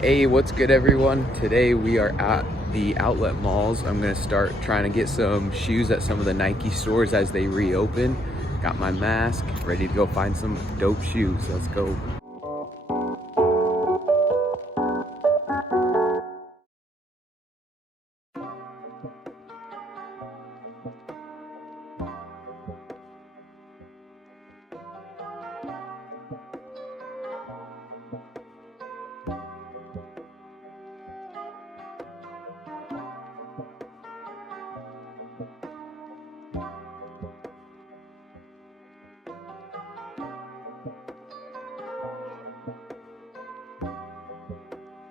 Hey, what's good everyone? Today we are at the outlet malls. I'm gonna start trying to get some shoes at some of the Nike stores as they reopen. Got my mask, ready to go find some dope shoes. Let's go.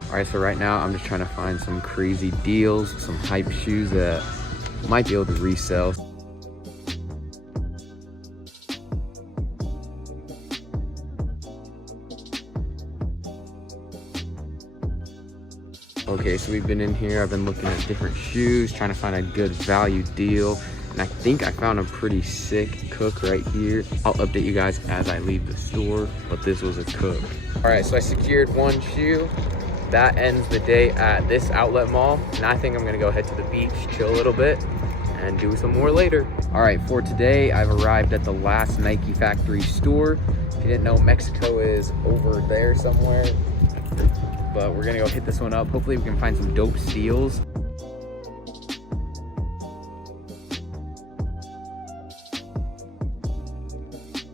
All right, so right now I'm just trying to find some crazy deals, some hype shoes that might be able to resell. Okay, so we've been in here. I've been looking at different shoes, trying to find a good value deal. And I think I found a pretty sick cook right here. I'll update you guys as I leave the store, but this was a cook. All right, so I secured one shoe. That ends the day at this outlet mall. And I think I'm gonna go head to the beach, chill a little bit, and do some more later. All right, for today, I've arrived at the last Nike factory store. If you didn't know, Mexico is over there somewhere. But we're gonna go hit this one up. Hopefully we can find some dope steals.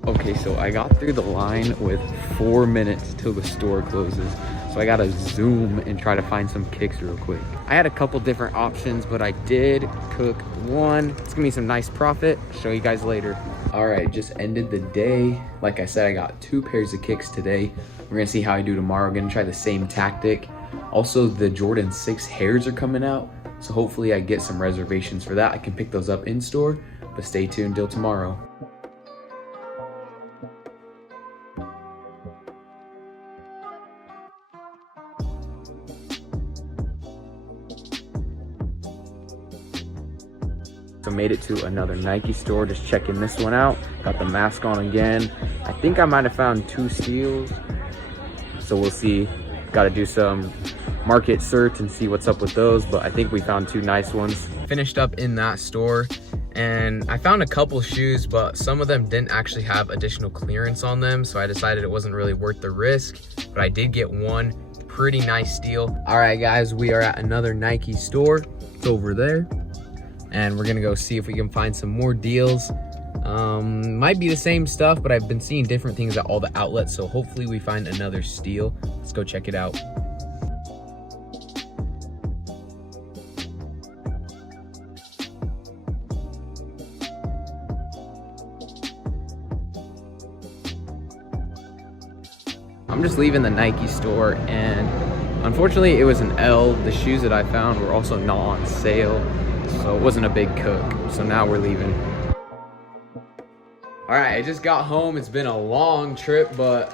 Okay, so I got through the line with 4 minutes till the store closes. So I gotta zoom and try to find some kicks real quick. I had a couple different options, but I did cook one. It's gonna be some nice profit. Show you guys later. All right, just ended the day. Like I said, I got 2 pairs of kicks today. We're gonna see how I do tomorrow. Gonna try the same tactic. Also, the Jordan 6 hairs are coming out. So hopefully I get some reservations for that. I can pick those up in store, but stay tuned till tomorrow. So made it to another Nike store, just checking this one out. Got the mask on again. I think I might have found 2 steals. So we'll see. Got to do some market search and see what's up with those, but I think we found 2 nice ones. Finished up in that store and I found a couple shoes, but some of them didn't actually have additional clearance on them. So I decided it wasn't really worth the risk, but I did get one pretty nice steal. All right, guys, we are at another Nike store. It's over there. And we're gonna go see if we can find some more deals. Might be the same stuff, but I've been seeing different things at all the outlets, so hopefully we find another steal. Let's go check it out. I'm just leaving the Nike store, and unfortunately it was an L. The shoes that I found were also not on sale, so it wasn't a big cook. So now we're leaving. All right, I just got home. It's been a long trip, but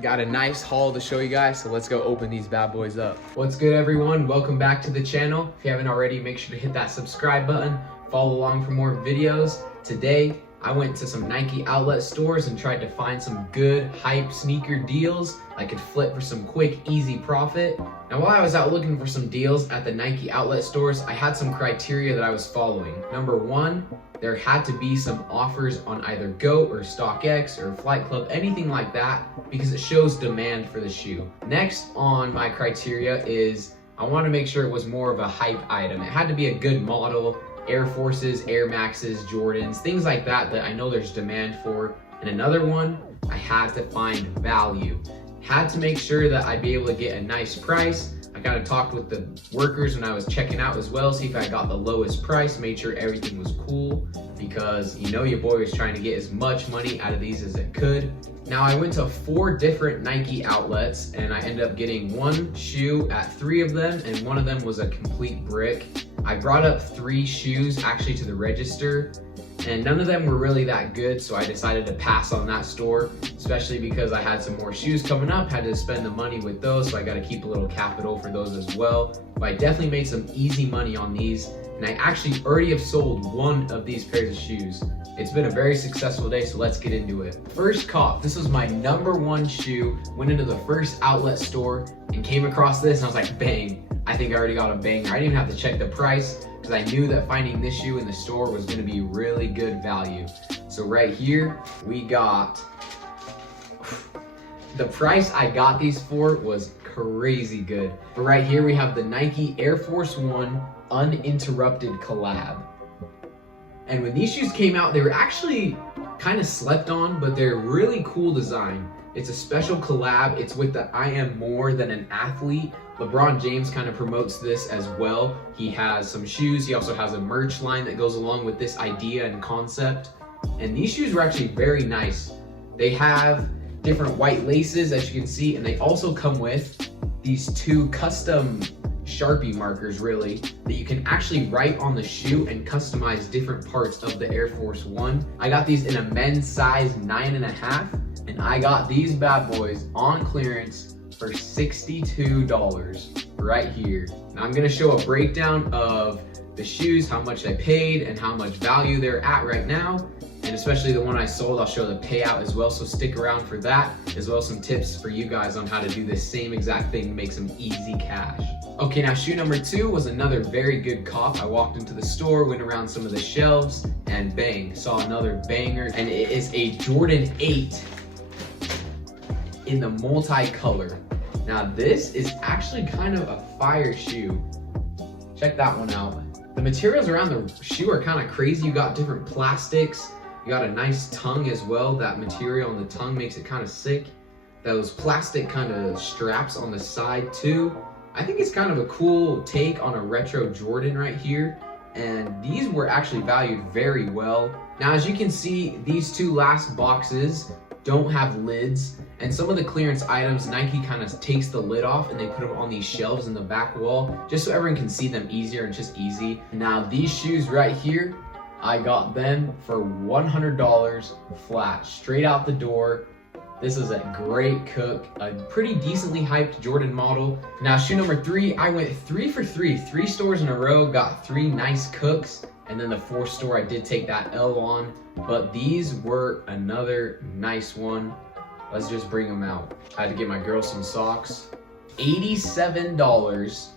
got a nice haul to show you guys. So let's go open these bad boys up. What's good, everyone? Welcome back to the channel. If you haven't already, make sure to hit that subscribe button. Follow along for more videos. Today, I went to some Nike outlet stores and tried to find some good hype sneaker deals I could flip for some quick, easy profit. Now, while I was out looking for some deals at the Nike outlet stores, I had some criteria that I was following. Number 1, there had to be some offers on either GOAT or StockX or Flight Club, anything like that, because it shows demand for the shoe. Next on my criteria is I want to make sure it was more of a hype item. It had to be a good model, Air Forces, Air Maxes, Jordans, things like that I know there's demand for. And another one, I had to find value. Had to make sure that I'd be able to get a nice price. I kind of talked with the workers when I was checking out as well, see if I got the lowest price, made sure everything was cool, because you know your boy was trying to get as much money out of these as it could. Now, I went to 4 different Nike outlets and I ended up getting 1 shoe at 3 of them, and 1 of them was a complete brick. I brought up 3 shoes actually to the register, and none of them were really that good, so I decided to pass on that store, especially because I had some more shoes coming up, had to spend the money with those, so I got to keep a little capital for those as well. But I definitely made some easy money on these, and I actually already have sold one of these pairs of shoes. It's been a very successful day, so let's get into it. First cop, this was my #1 shoe. Went into the first outlet store and came across this, and I was like, bang, I think I already got a banger. I didn't even have to check the price because I knew that finding this shoe in the store was gonna be really good value. So right here, we got, the price I got these for was crazy good. But right here, we have the Nike Air Force 1 Uninterrupted collab. And when these shoes came out, they were actually kind of slept on, but they're really cool design. It's a special collab. It's with the I Am More Than an Athlete. LeBron James kind of promotes this as well. He has some shoes. He also has a merch line that goes along with this idea and concept. And these shoes were actually very nice. They have different white laces, as you can see, and they also come with these 2 custom Sharpie markers, really, that you can actually write on the shoe and customize different parts of the Air Force 1. I got these in a men's size 9.5, and I got these bad boys on clearance for $62 right here. Now I'm gonna show a breakdown of the shoes, how much I paid, and how much value they're at right now. And especially the one I sold, I'll show the payout as well, so stick around for that, as well as some tips for you guys on how to do this same exact thing, make some easy cash. Okay, now shoe #2 was another very good cop. I walked into the store, went around some of the shelves, and bang, saw another banger. And it is a Jordan 8 in the multicolor. Now this is actually kind of a fire shoe. Check that one out. The materials around the shoe are kind of crazy. You got different plastics. You got a nice tongue as well. That material on the tongue makes it kind of sick. Those plastic kind of straps on the side too. I think it's kind of a cool take on a retro Jordan right here. And these were actually valued very well. Now, as you can see, these 2 last boxes don't have lids. And some of the clearance items, Nike kind of takes the lid off and they put them on these shelves in the back wall, just so everyone can see them easier and just easy. Now, these shoes right here, I got them for $100 flat, straight out the door. This is a great cook, a pretty decently hyped Jordan model. Now shoe #3, I went 3 for 3, 3 stores in a row, got 3 nice cooks, and then the 4th store I did take that L on, but these were another nice one. Let's just bring them out. I had to get my girl some socks. $87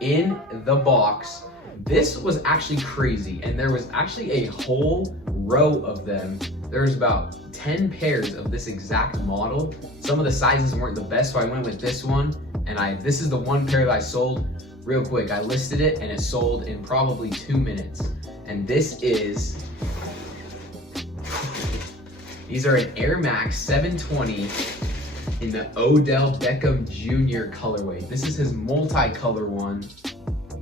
in the box. This was actually crazy, and there was actually a whole row of them. There's about 10 pairs of this exact model. Some of the sizes weren't the best, so I went with this one, and this is the one pair that I sold real quick. I listed it, and it sold in probably 2 minutes. And this is, these are an Air Max 720 in the Odell Beckham Jr. colorway. This is his multicolor one,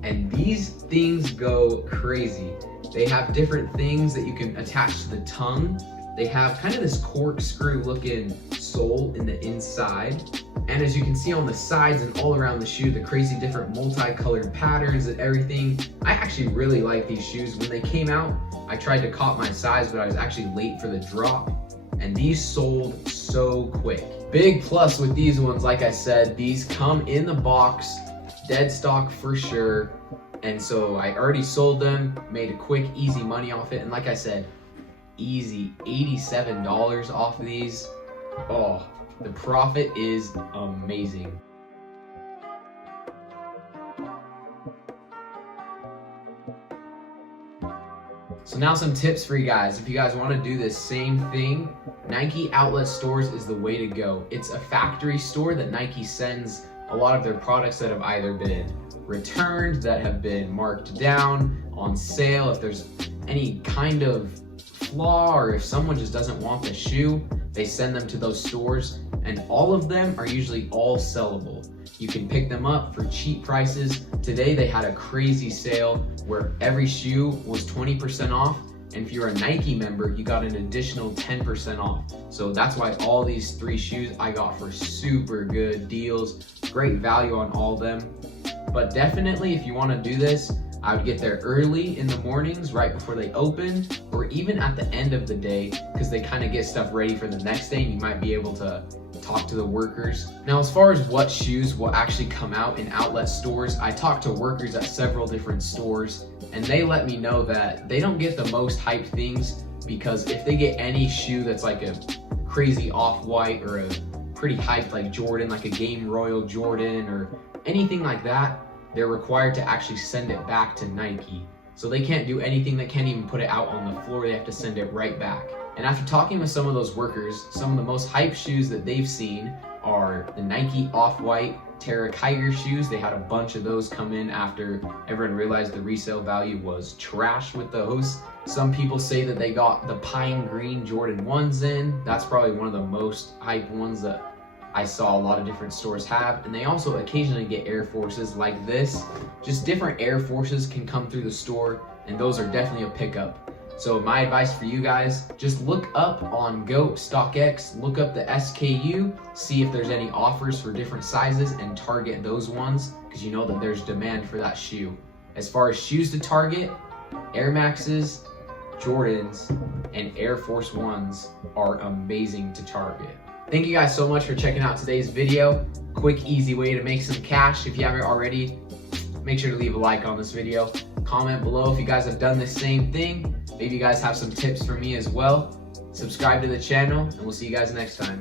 and these things go crazy. They have different things that you can attach to the tongue. They have kind of this corkscrew looking sole in the inside. And as you can see on the sides and all around the shoe, the crazy different multicolored patterns and everything. I actually really like these shoes. When they came out, I tried to cop my size, but I was actually late for the drop. And these sold so quick. Big plus with these ones, like I said, these come in the box, dead stock for sure. And so I already sold them, made a quick, easy money off it. And like I said, easy $87 off of these. Oh, the profit is amazing. So now some tips for you guys. If you guys want to do this same thing, Nike outlet stores is the way to go. It's a factory store that Nike sends a lot of their products that have either been returned, that have been marked down, on sale. If there's any kind of flaw or if someone just doesn't want the shoe, they send them to those stores, and all of them are usually all sellable. You can pick them up for cheap prices. Today they had a crazy sale where every shoe was 20% off, and if you're a Nike member, you got an additional 10% off. So that's why all these 3 shoes I got for super good deals, great value on all of them. But definitely if you want to do this, I would get there early in the mornings, right before they open, or even at the end of the day, because they kind of get stuff ready for the next day and you might be able to talk to the workers. Now, as far as what shoes will actually come out in outlet stores, I talked to workers at several different stores and they let me know that they don't get the most hyped things, because if they get any shoe that's like a crazy off-white or a pretty hyped like Jordan, like a Game Royal Jordan or anything like that, they're required to actually send it back to Nike. So they can't do anything, they can't even put it out on the floor, they have to send it right back. And after talking with some of those workers, some of the most hyped shoes that they've seen are the Nike Off-White Terra Kiger shoes. They had a bunch of those come in after everyone realized the resale value was trash with those. Some people say that they got the Pine Green Jordan 1s in. That's probably one of the most hyped ones that I saw a lot of different stores have. And they also occasionally get Air Forces like this. Just different Air Forces can come through the store, and those are definitely a pickup. So my advice for you guys, just look up on GOAT, StockX, look up the SKU, see if there's any offers for different sizes and target those ones, because you know that there's demand for that shoe. As far as shoes to target, Air Maxes, Jordans, and Air Force Ones are amazing to target. Thank you guys so much for checking out today's video. Quick, easy way to make some cash. If you haven't already, make sure to leave a like on this video. Comment below if you guys have done the same thing. Maybe you guys have some tips for me as well. Subscribe to the channel, and we'll see you guys next time.